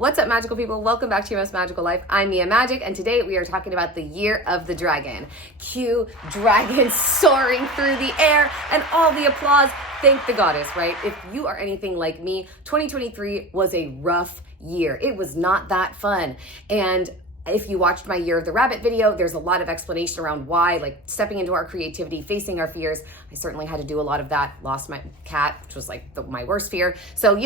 What's up, magical people? Welcome back to Your Most Magical Life. I'm Mia Magik, and today we are talking about the year of the dragon. Cue dragons soaring through the air and all the applause. Thank the goddess, right? If you are anything like me, 2023 was a rough year. It was not that fun. And if you watched my Year of the Rabbit video, there's a lot of explanation around why, like stepping into our creativity, facing our fears. I certainly had to do a lot of that. Lost my cat, which was like my worst fear. So,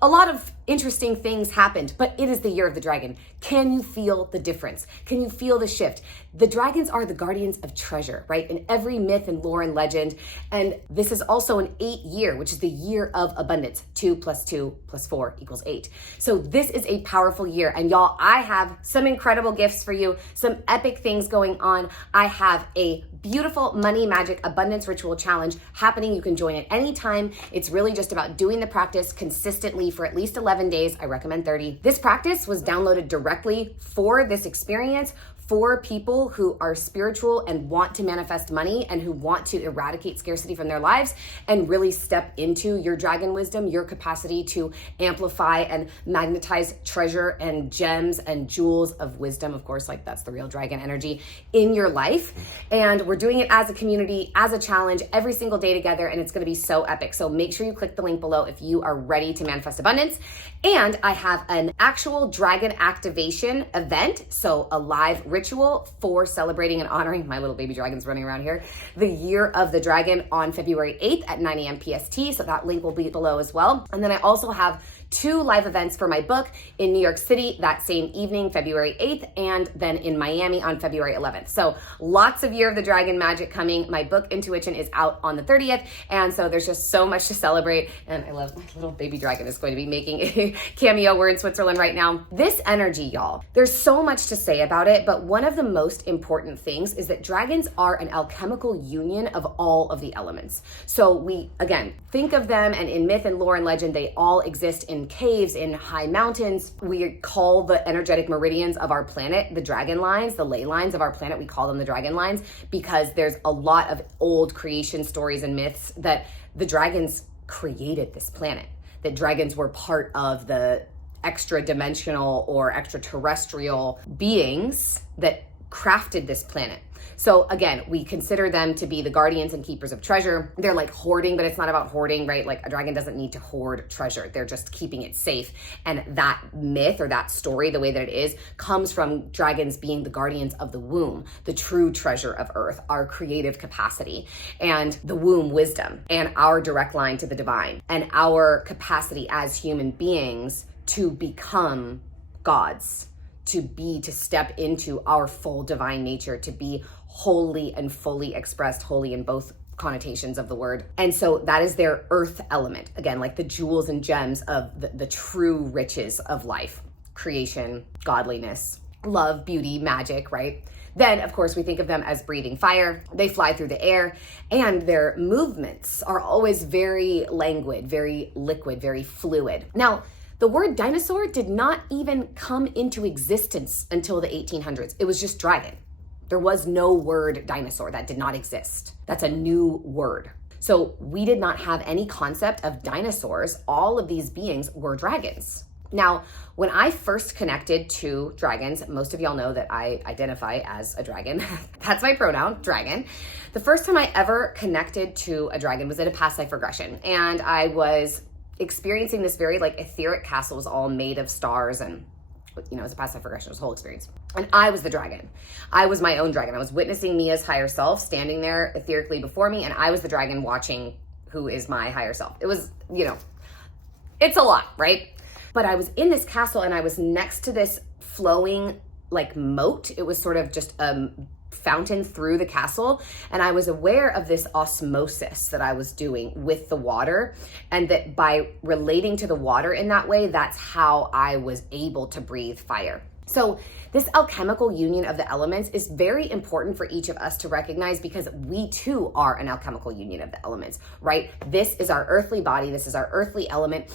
a lot of interesting things happened, but it is the Year of the Dragon. Can you feel the difference? Can you feel the shift? The dragons are the guardians of treasure, right? In every myth and lore and legend. And this is also an 8 year, which is the year of abundance. 2 + 2 + 4 = 8. So this is a powerful year. And y'all, I have some incredible gifts for you, some epic things going on. I have a beautiful money magic abundance ritual challenge happening. You can join at any time. It's really just about doing the practice consistently for at least 11 days. I recommend 30. This practice was downloaded directly for this experience for people who are spiritual and want to manifest money and who want to eradicate scarcity from their lives and really step into your dragon wisdom, your capacity to amplify and magnetize treasure and gems and jewels of wisdom. Of course, like that's the real dragon energy in your life. And we're doing it as a community, as a challenge, every single day together, and it's gonna be so epic. So make sure you click the link below if you are ready to manifest abundance. And I have an actual dragon activation event, so a live ritual for celebrating and honoring my little baby dragons running around here, the Year of the Dragon on February 8th at 9 a.m. PST. So that link will be below as well. And then I also have 2 live events for my book in New York City that same evening, February 8th, and then in Miami on February 11th. So lots of Year of the Dragon magic coming. My book, Intuition, is out on the 30th. And so there's just so much to celebrate. And I love my little baby dragon is going to be making a cameo. We're in Switzerland right now. This energy, y'all, there's so much to say about it, but one of the most important things is that dragons are an alchemical union of all of the elements. So we, again, think of them, and in myth and lore and legend, they all exist in caves, in high mountains. We call the energetic meridians of our planet the dragon lines, the ley lines of our planet. We call them the dragon lines because there's a lot of old creation stories and myths that the dragons created this planet, that dragons were part of the extra dimensional or extraterrestrial beings that crafted this planet. So again, we consider them to be the guardians and keepers of treasure. They're like hoarding, but it's not about hoarding, right? Like a dragon doesn't need to hoard treasure. They're just keeping it safe. And that myth or that story, the way that it is, comes from dragons being the guardians of the womb, the true treasure of earth, our creative capacity, and the womb wisdom, and our direct line to the divine, and our capacity as human beings to become gods, to step into our full divine nature, to be wholly and fully expressed, wholly in both connotations of the word. And so that is their earth element. Again, like the jewels and gems of the true riches of life, creation, godliness, love, beauty, magic, right? Then, of course, we think of them as breathing fire. They fly through the air, and their movements are always very languid, very liquid, very fluid. Now, the word dinosaur did not even come into existence until the 1800s. It was just dragon. There was no word dinosaur. That did not exist. That's a new word. So we did not have any concept of dinosaurs. All of these beings were dragons. Now, when I first connected to dragons, most of y'all know that I identify as a dragon. That's my pronoun, dragon. The first time I ever connected to a dragon was in a past life regression. And I was experiencing this very like etheric castle. Was all made of stars, and it was a past life regression. It was a whole experience. And I was the dragon. I was my own dragon. I was witnessing Mia's higher self standing there etherically before me, and I was the dragon watching who is my higher self. It was, it's a lot, right? But I was in this castle, and I was next to this flowing like moat. It was sort of just a fountain through the castle, and I was aware of this osmosis that I was doing with the water, and that by relating to the water in that way, that's how I was able to breathe fire. So this alchemical union of the elements is very important for each of us to recognize, because we too are an alchemical union of the elements, right? This is our earthly body. This is our earthly element.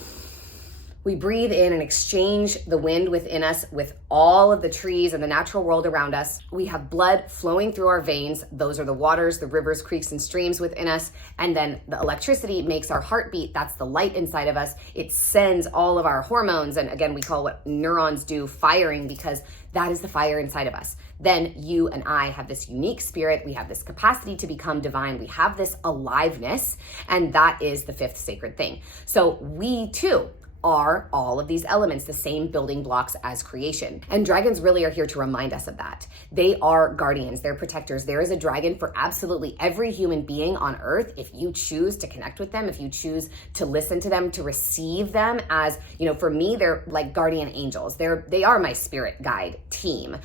We breathe in and exchange the wind within us with all of the trees and the natural world around us. We have blood flowing through our veins. Those are the waters, the rivers, creeks, and streams within us. And then the electricity makes our heart beat. That's the light inside of us. It sends all of our hormones. And again, we call what neurons do firing, because that is the fire inside of us. Then you and I have this unique spirit. We have this capacity to become divine. We have this aliveness. And that is the fifth sacred thing. So we too are all of these elements, the same building blocks as creation. And dragons really are here to remind us of that. They are guardians, they're protectors. There is a dragon for absolutely every human being on earth. If you choose to connect with them, if you choose to listen to them, to receive them as, for me, they're like guardian angels. They are my spirit guide team.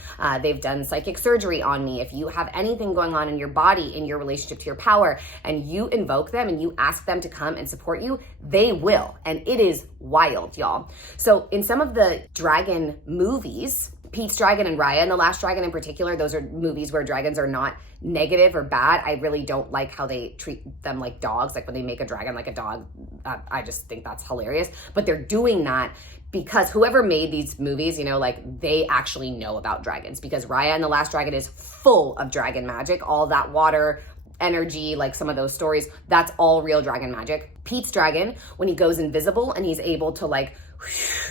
They've done psychic surgery on me. If you have anything going on in your body, in your relationship to your power, and you invoke them and you ask them to come and support you, they will. And it is wild, y'all. So in some of the dragon movies, Pete's Dragon and Raya and The Last Dragon in particular, those are movies where dragons are not negative or bad. I really don't like how they treat them like dogs, like when they make a dragon like a dog. I just think that's hilarious. But they're doing that because whoever made these movies, they actually know about dragons, because Raya and The Last Dragon is full of dragon magic, all that water energy, like some of those stories, that's all real dragon magic. Pete's dragon, when he goes invisible and he's able to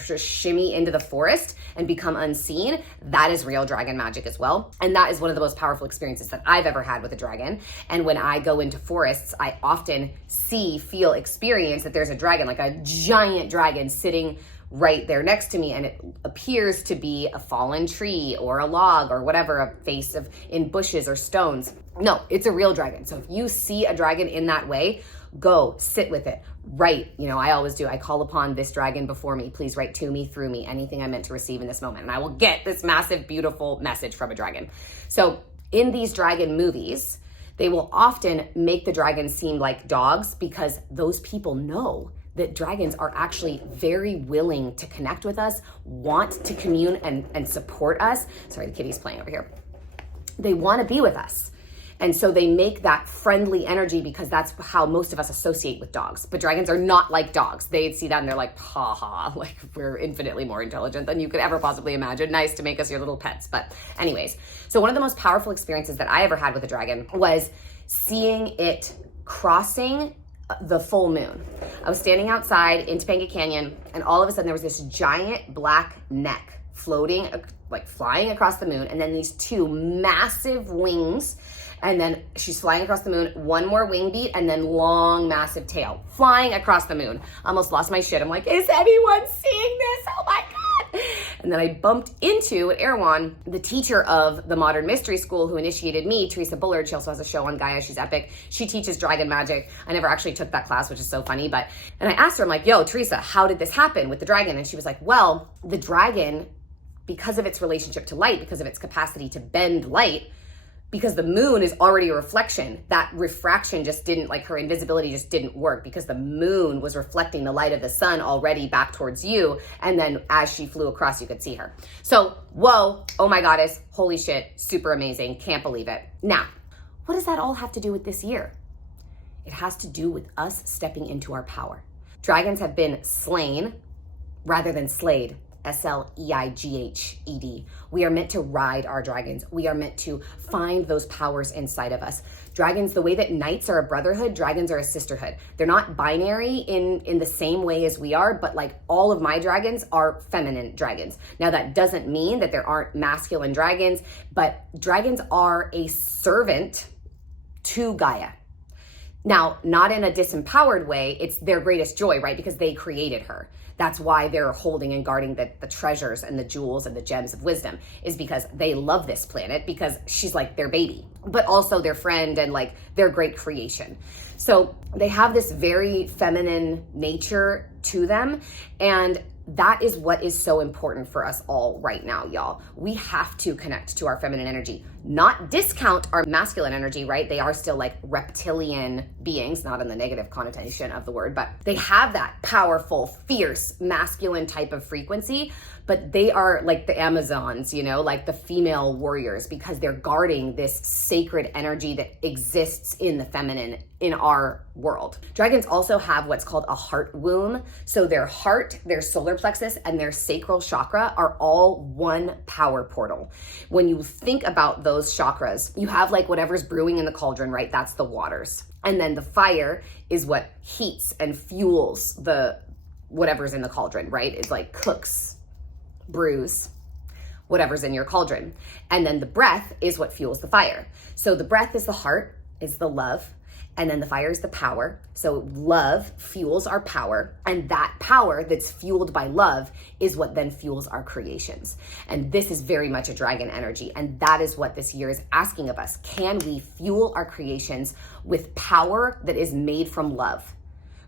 just shimmy into the forest and become unseen, that is real dragon magic as well. And that is one of the most powerful experiences that I've ever had with a dragon. And when I go into forests, I often see, feel, experience that there's a dragon, like a giant dragon sitting right there next to me, and it appears to be a fallen tree or a log or whatever, a face in bushes or stones. No, it's a real dragon. So if you see a dragon in that way, go sit with it. Write, I always do. I call upon this dragon before me. Please write to me, through me, anything I'm meant to receive in this moment. And I will get this massive, beautiful message from a dragon. So in these dragon movies, they will often make the dragons seem like dogs, because those people know that dragons are actually very willing to connect with us, want to commune and support us. Sorry, the kitty's playing over here. They want to be with us. And so they make that friendly energy, because that's how most of us associate with dogs. But dragons are not like dogs. They see that and they're like, ha ha, like we're infinitely more intelligent than you could ever possibly imagine. Nice to make us your little pets. But anyways, so one of the most powerful experiences that I ever had with a dragon was seeing it crossing the full moon. I was standing outside in Topanga Canyon, and all of a sudden there was this giant black neck floating, flying across the moon, and then these two massive wings, and then she's flying across the moon, one more wing beat, and then long, massive tail flying across the moon. I almost lost my shit. I'm like, is anyone seeing this? Oh my God. And then I bumped into, at Erewhon, the teacher of the Modern Mystery School who initiated me, Teresa Bullard. She also has a show on Gaia. She's epic. She teaches dragon magic. I never actually took that class, which is so funny. And I asked her, I'm like, yo, Teresa, how did this happen with the dragon? And she was like, well, the dragon, because of its relationship to light, because of its capacity to bend light, because the moon is already a reflection, that refraction just didn't, her invisibility just didn't work, because the moon was reflecting the light of the sun already back towards you. And then as she flew across, you could see her. So, whoa, oh my goddess, holy shit, super amazing, can't believe it. Now, what does that all have to do with this year? It has to do with us stepping into our power. Dragons have been slain rather than slayed. S-L-E-I-G-H-E-D. We are meant to ride our dragons. We are meant to find those powers inside of us. Dragons, the way that knights are a brotherhood, dragons are a sisterhood. They're not binary in the same way as we are, but all of my dragons are feminine dragons. Now that doesn't mean that there aren't masculine dragons, but dragons are a servant to Gaia. Now, not in a disempowered way, it's their greatest joy, right? Because they created her. That's why they're holding and guarding the treasures and the jewels and the gems of wisdom, is because they love this planet, because she's like their baby, but also their friend and their great creation. So they have this very feminine nature to them. And that is what is so important for us all right now, y'all. We have to connect to our feminine energy, not discount our masculine energy, right? They are still reptilian beings, not in the negative connotation of the word, but they have that powerful, fierce, masculine type of frequency, but they are like the Amazons, you know, like the female warriors, because they're guarding this sacred energy that exists in the feminine in our world. Dragons also have what's called a heart womb. So their heart, their solar plexus, and their sacral chakra are all one power portal. When you think about those chakras, you have like whatever's brewing in the cauldron, right? That's the waters. And then the fire is what heats and fuels the whatever's in the cauldron, right? It's like cooks, brews, whatever's in your cauldron. And then the breath is what fuels the fire. So the breath is the heart, is the love, and then the fire is the power. So love fuels our power, and that power that's fueled by love is what then fuels our creations. And this is very much a dragon energy, and that is what this year is asking of us. Can we fuel our creations with power that is made from love?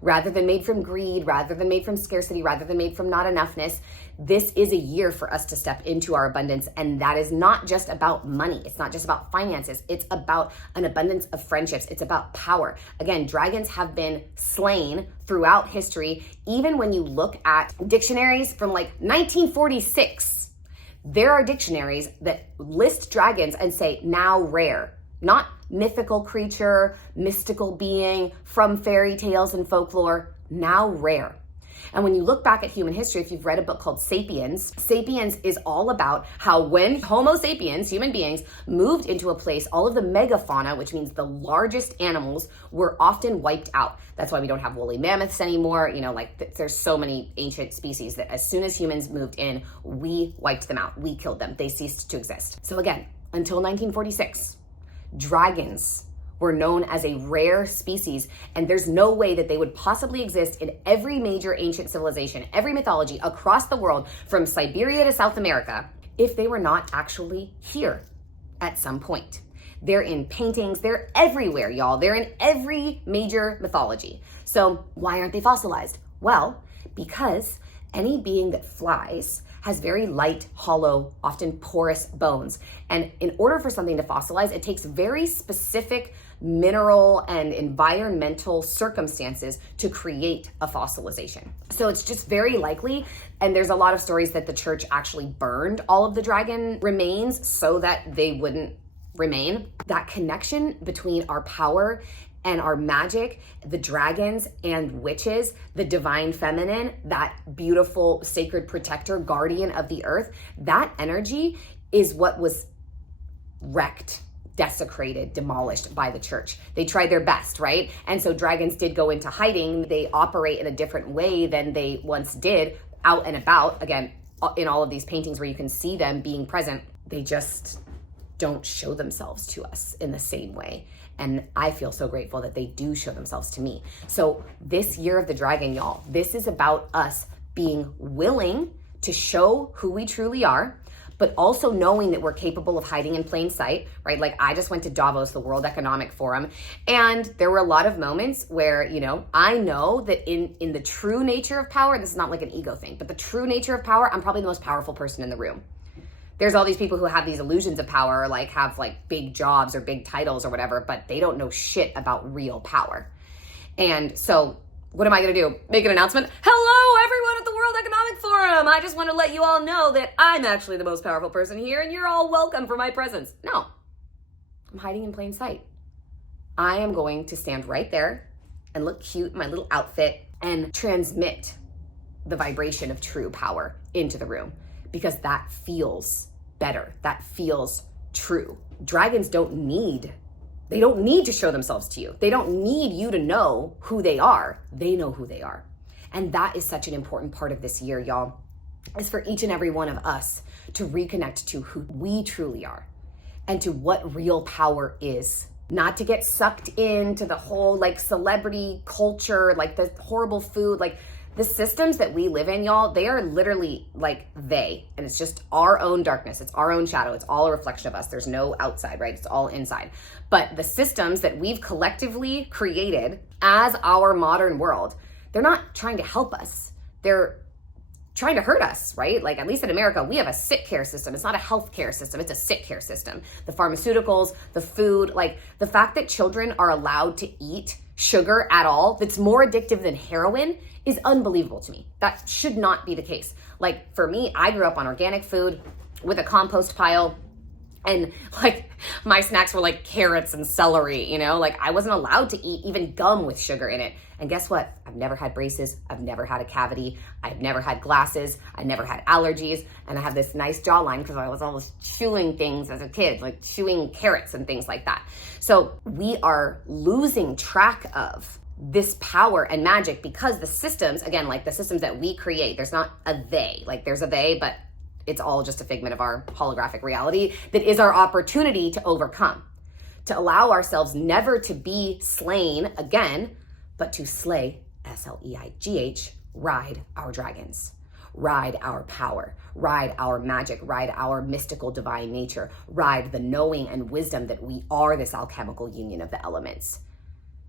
Rather than made from greed, rather than made from scarcity, rather than made from not enoughness. This is a year for us to step into our abundance. And that is not just about money. It's not just about finances. It's about an abundance of friendships. It's about power. Again, dragons have been slain throughout history. Even when you look at dictionaries from like 1946, there are dictionaries that list dragons and say now rare. Not mythical creature, mystical being from fairy tales and folklore, now rare. And when you look back at human history, if you've read a book called Sapiens, Sapiens is all about how when Homo sapiens, human beings, moved into a place, all of the megafauna, which means the largest animals, were often wiped out. That's why we don't have woolly mammoths anymore. You know, like there's so many ancient species that as soon as humans moved in, we wiped them out. We killed them. They ceased to exist. So again, until 1946, dragons were known as a rare species, and there's no way that they would possibly exist in every major ancient civilization, every mythology across the world, from Siberia to South America, if they were not actually here at some point. They're in paintings, they're everywhere, y'all. They're in every major mythology. So why aren't they fossilized? Well, because any being that flies has very light, hollow, often porous bones. And in order for something to fossilize, it takes very specific mineral and environmental circumstances to create a fossilization. So it's just very likely, and there's a lot of stories that the church actually burned all of the dragon remains so that they wouldn't remain. That connection between our power and our magic, the dragons and witches, the divine feminine, that beautiful sacred protector, guardian of the earth, that energy is what was wrecked, desecrated, demolished by the church. They tried their best, right? And so dragons did go into hiding. They operate in a different way than they once did, out and about. Again, in all of these paintings where you can see them being present, they just don't show themselves to us in the same way. And I feel so grateful that they do show themselves to me. So this year of the dragon, y'all, this is about us being willing to show who we truly are, but also knowing that we're capable of hiding in plain sight, right? Like I just went to Davos, the World Economic Forum, and there were a lot of moments where, you know, I know that in the true nature of power, this is not like an ego thing, but the true nature of power, I'm probably the most powerful person in the room. There's all these people who have these illusions of power, or like have like big jobs or big titles or whatever, but they don't know shit about real power. And so what am I gonna do? Make an announcement? Hello, everyone at the World Economic Forum. I just want to let you all know that I'm actually the most powerful person here and you're all welcome for my presence. No, I'm hiding in plain sight. I am going to stand right there and look cute in my little outfit and transmit the vibration of true power into the room, because that feels better. That feels true. Dragons don't need to show themselves to you. They don't need you to know who they are. They know who they are. And that is such an important part of this year, y'all, is for each and every one of us to reconnect to who we truly are and to what real power is. Not to get sucked into the whole like celebrity culture, like the horrible food, like the systems that we live in, y'all, they are literally like and it's just our own darkness. It's our own shadow. It's all a reflection of us. There's no outside, right? It's all inside. But the systems that we've collectively created as our modern world, they're not trying to help us. They're trying to hurt us, right? Like, at least in America, we have a sick care system. It's not a health care system, it's a sick care system. The pharmaceuticals, the food, like the fact that children are allowed to eat sugar at all that's more addictive than heroin is unbelievable to me. That should not be the case. Like, for me, I grew up on organic food with a compost pile, and like my snacks were like carrots and celery, you know, like I wasn't allowed to eat even gum with sugar in it. And guess what? I've never had braces. I've never had a cavity. I've never had glasses. I never had allergies. And I have this nice jawline because I was always chewing things as a kid, like chewing carrots and things like that. So we are losing track of this power and magic because the systems, again, like the systems that we create, there's not a they, like there's a they, but it's all just a figment of our holographic reality that is our opportunity to overcome, to allow ourselves never to be slain again, but to slay, S-L-E-I-G-H, ride our dragons, ride our power, ride our magic, ride our mystical divine nature, ride the knowing and wisdom that we are this alchemical union of the elements.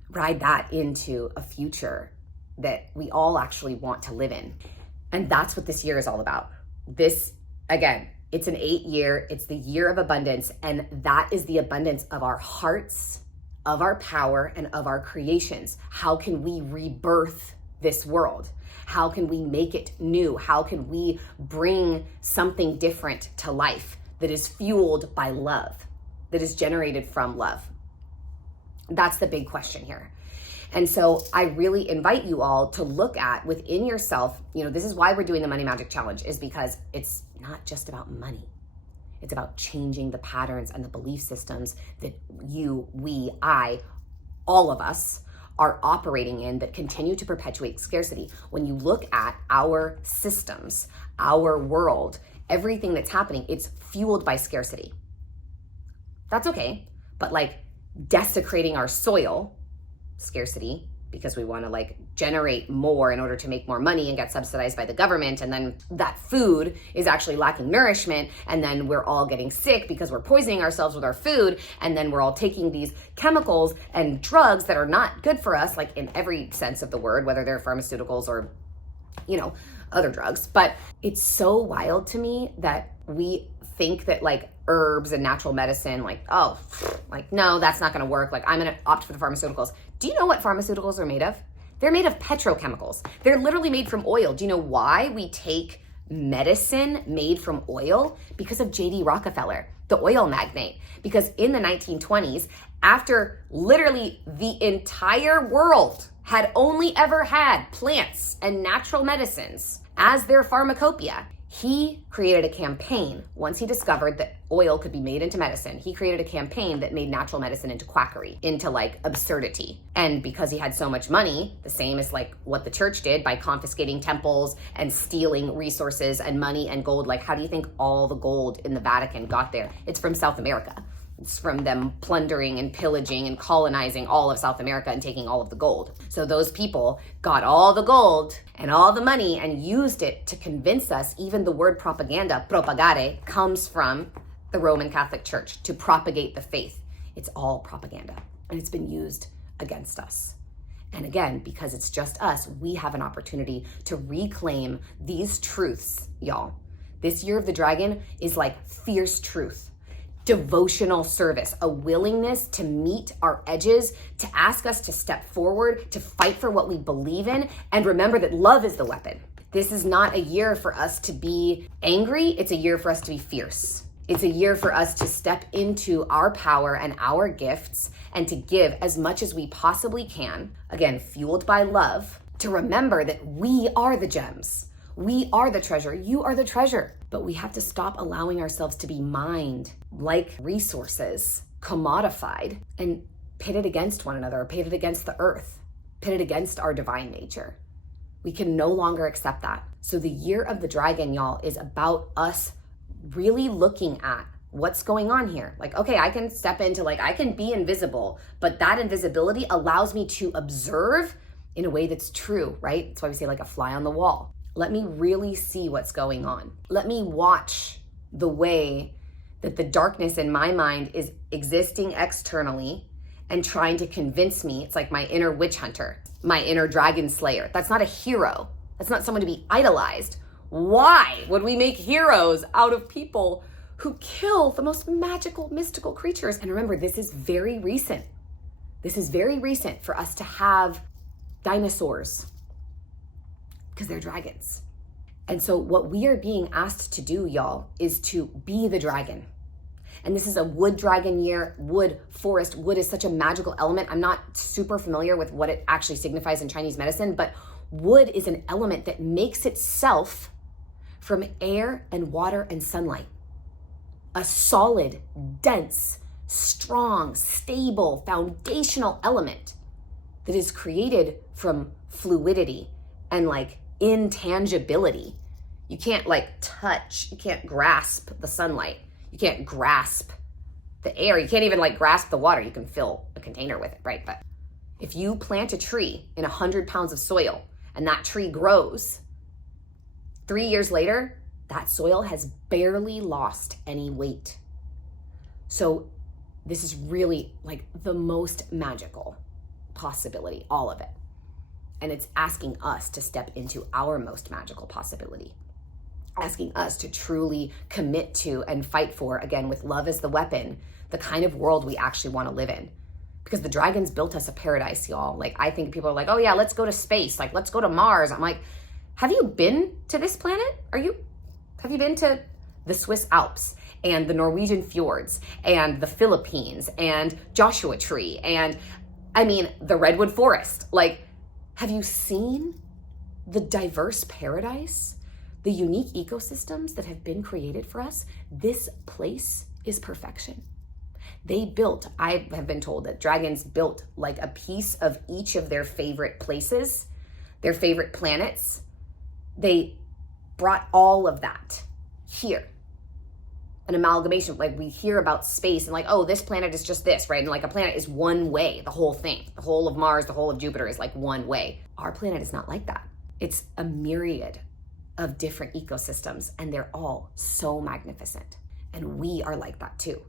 Ride that into a future that we all actually want to live in. And that's what this year is all about. This, again, it's an 8-year, it's the year of abundance, and that is the abundance of our hearts, of our power, and of our creations. How can we rebirth this world? How can we make it new? How can we bring something different to life that is fueled by love, that is generated from love? That's the big question here. And so I really invite you all to look at within yourself, you know, this is why we're doing the Money Magic Challenge, is because it's not just about money. It's about changing the patterns and the belief systems that you, we, I, all of us are operating in that continue to perpetuate scarcity. When you look at our systems, our world, everything that's happening, it's fueled by scarcity. That's okay, but like desecrating our soil, scarcity, because we want to like generate more in order to make more money and get subsidized by the government, and then that food is actually lacking nourishment, and then we're all getting sick because we're poisoning ourselves with our food, and then we're all taking these chemicals and drugs that are not good for us, like in every sense of the word, whether they're pharmaceuticals or, you know, other drugs. But it's so wild to me that we think that like herbs and natural medicine, like, oh, like, no, that's not going to work. Like, I'm going to opt for the pharmaceuticals. Do you know what pharmaceuticals are made of? They're made of petrochemicals. They're literally made from oil. Do you know why we take medicine made from oil? Because of J.D. Rockefeller, the oil magnate. Because in the 1920s, after literally the entire world had only ever had plants and natural medicines as their pharmacopoeia, he created a campaign. Once he discovered that oil could be made into medicine, he created a campaign that made natural medicine into quackery, into like absurdity. And because he had so much money, the same as like what the church did by confiscating temples and stealing resources and money and gold, like how do you think all the gold in the Vatican got there? It's from South America. It's from them plundering and pillaging and colonizing all of South America and taking all of the gold. So those people got all the gold and all the money and used it to convince us. Even the word propaganda, propagare, comes from the Roman Catholic Church, to propagate the faith. It's all propaganda, and it's been used against us. And again, because it's just us, we have an opportunity to reclaim these truths, y'all. This year of the dragon is like fierce truth. Devotional service, a willingness to meet our edges, to ask us to step forward, to fight for what we believe in, and remember that love is the weapon. This is not a year for us to be angry, it's a year for us to be fierce. It's a year for us to step into our power and our gifts and to give as much as we possibly can, again, fueled by love, to remember that we are the gems. We are the treasure. You are the treasure. But we have to stop allowing ourselves to be mined like resources, commodified, and pitted against one another, pitted against the earth, pitted against our divine nature. We can no longer accept that. So the year of the dragon, y'all, is about us really looking at what's going on here. Like, okay, I can step into, like, I can be invisible, but that invisibility allows me to observe in a way that's true, right? That's why we say like a fly on the wall. Let me really see what's going on. Let me watch the way that the darkness in my mind is existing externally and trying to convince me. It's like my inner witch hunter, my inner dragon slayer. That's not a hero. That's not someone to be idolized. Why would we make heroes out of people who kill the most magical, mystical creatures? And remember, this is very recent. This is very recent for us to have dinosaurs because they're dragons. And so what we are being asked to do, y'all, is to be the dragon. And this is a wood dragon year, wood, forest. Wood is such a magical element. I'm not super familiar with what it actually signifies in Chinese medicine, but wood is an element that makes itself from air and water and sunlight. A solid, dense, strong, stable, foundational element that is created from fluidity and like intangibility. You can't like touch, you can't grasp the sunlight. You can't grasp the air. You can't even like grasp the water. You can fill a container with it, right? But if you plant a tree in 100 pounds of soil and that tree grows, 3 years later, that soil has barely lost any weight. So this is really like the most magical possibility, all of it. And it's asking us to step into our most magical possibility, asking us to truly commit to and fight for, again, with love as the weapon, the kind of world we actually want to live in. Because the dragons built us a paradise, y'all. Like, I think people are like, oh yeah, let's go to space. Like, let's go to Mars. I'm like, have you been to this planet? Have you been to the Swiss Alps and the Norwegian fjords and the Philippines and Joshua Tree and, I mean, the Redwood Forest? Like, have you seen the diverse paradise, the unique ecosystems that have been created for us? This place is perfection. I have been told that dragons built like a piece of each of their favorite places, their favorite planets. They brought all of that here. An amalgamation, like we hear about space and like, oh, this planet is just this, right? And like a planet is one way, the whole thing. The whole of Mars, the whole of Jupiter is like one way. Our planet is not like that. It's a myriad of different ecosystems, and they're all so magnificent. And we are like that too.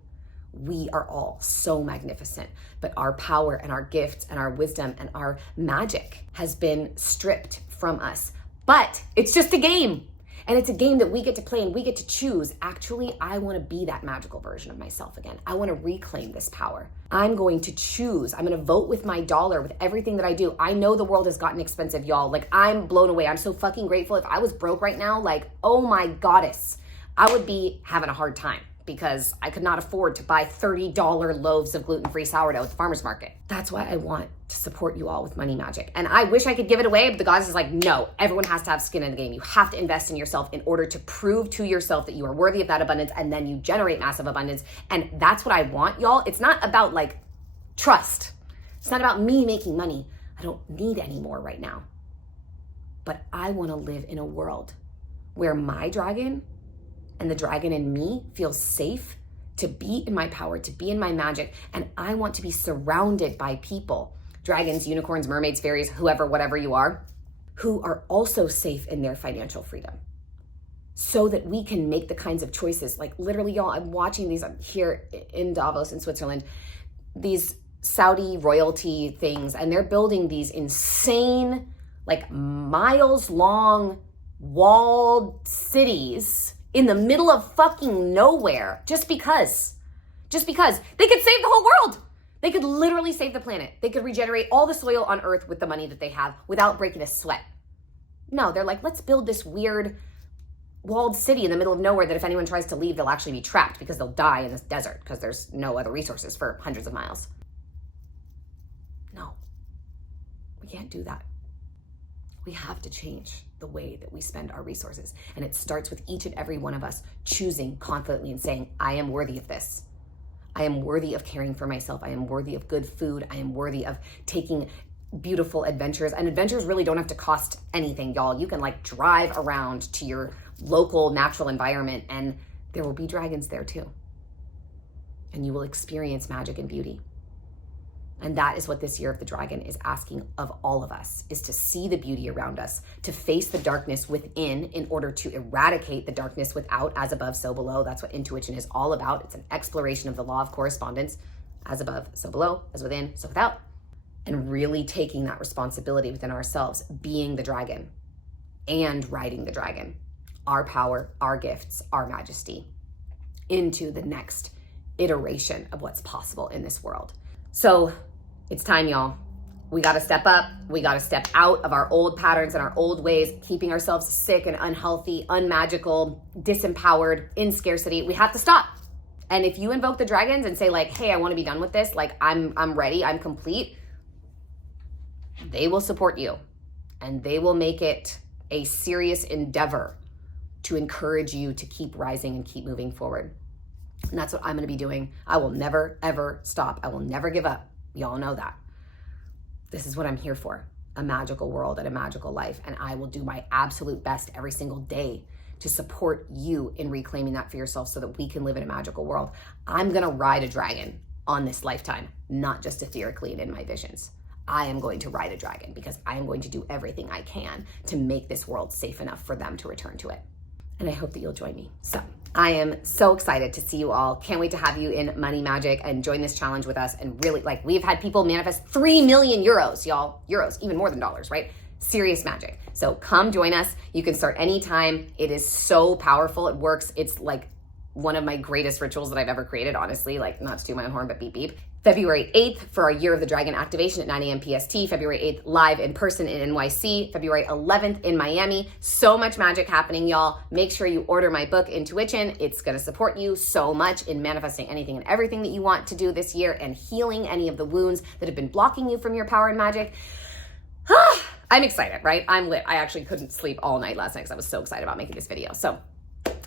We are all so magnificent, but our power and our gifts and our wisdom and our magic has been stripped from us. But it's just a game. And it's a game that we get to play and we get to choose. Actually, I want to be that magical version of myself again. I want to reclaim this power. I'm going to choose. I'm going to vote with my dollar, with everything that I do. I know the world has gotten expensive, y'all. Like, I'm blown away. I'm so fucking grateful. If I was broke right now, like, oh my goddess, I would be having a hard time because I could not afford to buy $30 loaves of gluten-free sourdough at the farmer's market. That's why I want to support you all with money magic. And I wish I could give it away, but the goddess is like, no, everyone has to have skin in the game. You have to invest in yourself in order to prove to yourself that you are worthy of that abundance, and then you generate massive abundance. And that's what I want, y'all. It's not about like trust. It's not about me making money. I don't need any more right now. But I want to live in a world where my dragon and the dragon in me feels safe to be in my power, to be in my magic. And I want to be surrounded by people, dragons, unicorns, mermaids, fairies, whoever, whatever you are, who are also safe in their financial freedom, so that we can make the kinds of choices. Like literally, y'all, I'm watching these here in Davos in Switzerland, these Saudi royalty things, and they're building these insane, like miles long walled cities in the middle of fucking nowhere, just because they could save the whole world. They could literally save the planet. They could regenerate all the soil on Earth with the money that they have without breaking a sweat. No, they're like, let's build this weird walled city in the middle of nowhere that if anyone tries to leave, they'll actually be trapped because they'll die in this desert because there's no other resources for hundreds of miles. No, we can't do that. We have to change the way that we spend our resources. And it starts with each and every one of us choosing confidently and saying, I am worthy of this. I am worthy of caring for myself. I am worthy of good food. I am worthy of taking beautiful adventures. And adventures really don't have to cost anything, y'all. You can like drive around to your local natural environment and there will be dragons there too. And you will experience magic and beauty. And that is what this year of the dragon is asking of all of us, is to see the beauty around us, to face the darkness within in order to eradicate the darkness without, as above, so below. That's what intuition is all about. It's an exploration of the law of correspondence, as above, so below, as within, so without. And really taking that responsibility within ourselves, being the dragon and riding the dragon our power, our gifts, our majesty into the next iteration of what's possible in this world. So it's time, y'all. We got to step up. We got to step out of our old patterns and our old ways, keeping ourselves sick and unhealthy, unmagical, disempowered, in scarcity. We have to stop. And if you invoke the dragons and say like, hey, I want to be done with this, like I'm ready, I'm complete, they will support you and they will make it a serious endeavor to encourage you to keep rising and keep moving forward. And that's what I'm going to be doing. I will never, ever stop. I will never give up. Y'all know that. This is what I'm here for, a magical world and a magical life. And I will do my absolute best every single day to support you in reclaiming that for yourself so that we can live in a magical world. I'm going to ride a dragon on this lifetime, not just etherically and in my visions. I am going to ride a dragon because I am going to do everything I can to make this world safe enough for them to return to it. And I hope that you'll join me. So I am so excited to see you all. Can't wait to have you in Money Magic and join this challenge with us. And really, like, we've had people manifest 3 million euros, y'all. Euros, even more than dollars, right? Serious magic. So come join us. You can start anytime. It is so powerful. It works. It's like one of my greatest rituals that I've ever created, honestly, like not to toot my own horn, but beep, beep. February 8th for our Year of the Dragon activation at 9 a.m. PST. February 8th, live in person in NYC. February 11th in Miami. So much magic happening, y'all. Make sure you order my book, Intuition. It's gonna support you so much in manifesting anything and everything that you want to do this year and healing any of the wounds that have been blocking you from your power and magic. I'm excited, right? I'm lit. I actually couldn't sleep all night last night because I was so excited about making this video. So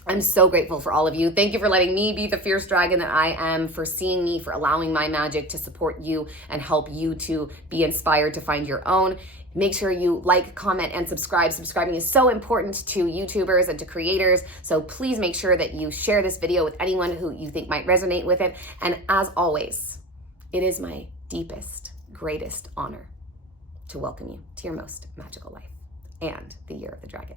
I'm so grateful for all of you. Thank you for letting me be the fierce dragon that I am, for seeing me, for allowing my magic to support you and help you to be inspired to find your own. Make sure you like, comment, and subscribe. Subscribing is so important to YouTubers and to creators. So please make sure that you share this video with anyone who you think might resonate with it. And as always, it is my deepest, greatest honor to welcome you to your most magical life and the Year of the Dragon.